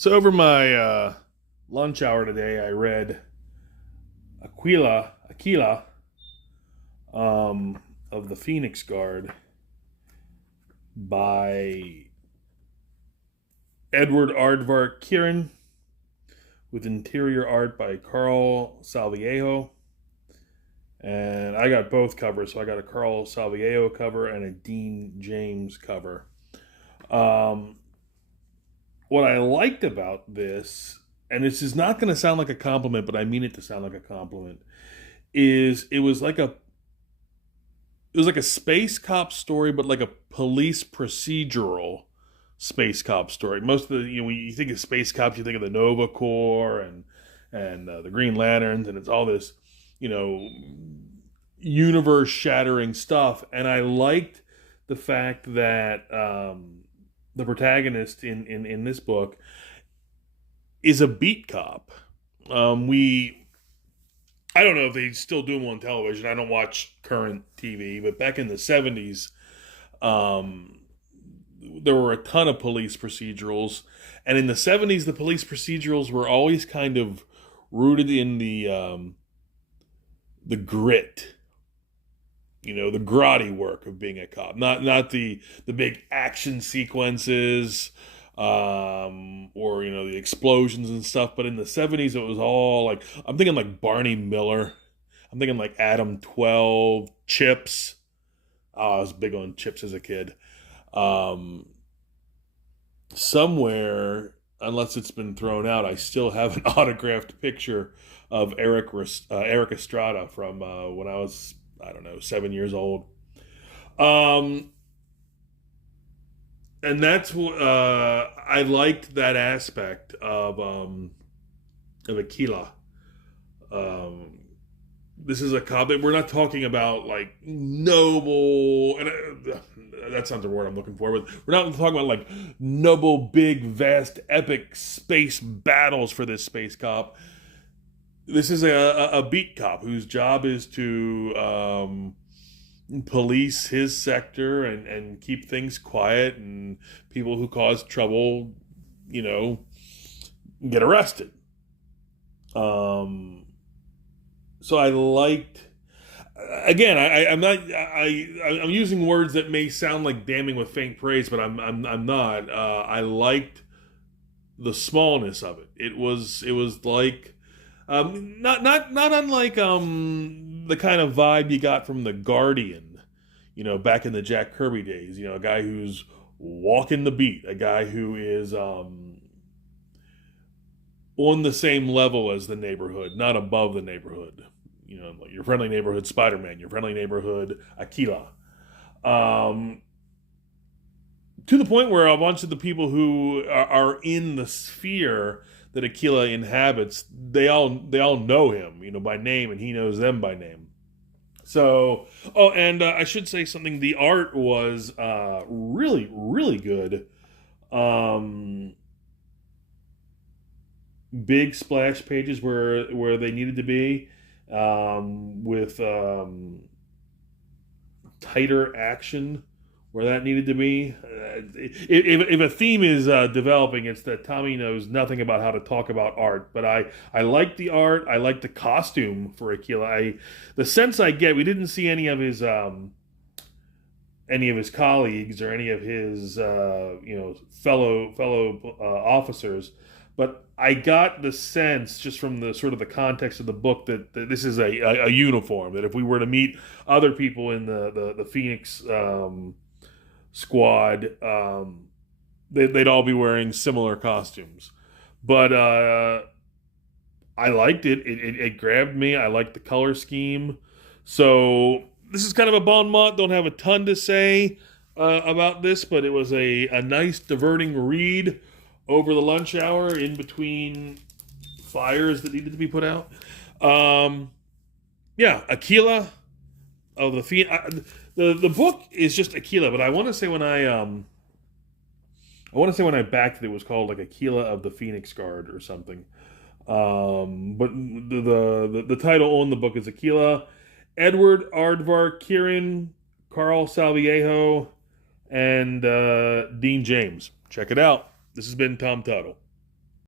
So over my lunch hour today, I read Aquila of the Phoenix Guard by Edward Aardvark Kieran, with interior art by Carl Salviejo. And I got both covers, so I got a Carl Salviejo cover and a Dean James cover. Um, what I liked about this, and this is not going to sound like a compliment, but I mean it to sound like a compliment, is it was like a space cop story, but like a police procedural space cop story. Most of the when you think of space cops, you think of the Nova Corps and the Green Lanterns, and it's all this you know universe shattering stuff. And I liked the fact that the protagonist in this book is a beat cop. We I don't know if they still do them on television. I don't watch current TV, but back in the 70s, um, there were a ton of police procedurals. And in the 70s, the police procedurals were always kind of rooted in the grit, the grotty work of being a cop, not the big action sequences, or the explosions and stuff. But in the 70s, it was all like, I'm thinking like Barney Miller, I'm thinking like Adam 12, Chips. Oh, I was big on Chips as a kid. um Somewhere, unless it's been thrown out, I still have an autographed picture of Eric Estrada from when I was, I don't know, 7 years old. Um, and that's what I liked, that aspect of Aquila. Um, this is a cop that we're not talking about like noble, and that's not the word I'm looking for, but we're not talking about like noble, big, vast, epic space battles for this space cop. This is a beat cop whose job is to police his sector and keep things quiet, and people who cause trouble, you know, get arrested. Um, so I liked. Again, I'm not. I'm using words that may sound like damning with faint praise, but I'm not. I liked the smallness of it. It was like, not unlike the kind of vibe you got from the Guardian, back in the Jack Kirby days. A guy who's walking the beat, a guy who is on the same level as the neighborhood, not above the neighborhood. Like your friendly neighborhood Spider-Man, your friendly neighborhood Aquila. Um, to the point where a bunch of the people who are in the sphere that Aquila inhabits, they all know him, by name, and he knows them by name. So, oh, and I should say something. The art was really, really good. Um, Big splash pages where they needed to be, with tighter action where that needed to be. If a theme is developing, it's that Tommy knows nothing about how to talk about art. But I like the art. I like the costume for Aquila. The sense I get, we didn't see any of his colleagues or any of his fellow officers, but I got the sense, just from the sort of the context of the book, that this is a uniform. That if we were to meet other people in the Phoenix squad, they'd all be wearing similar costumes. But I liked it. It grabbed me. I liked the color scheme. So this is kind of a bon mot. Don't have a ton to say about this, but it was a nice diverting read over the lunch hour in between fires that needed to be put out. Yeah, Aquila of the the book is just Aquila, but I want to say when I backed it, it was called like Aquila of the Phoenix Guard or something. But the title on the book is Aquila. Edward Aardvark Kieran, Carl Salviejo, and Dean James. Check it out. This has been Tom Tuttle.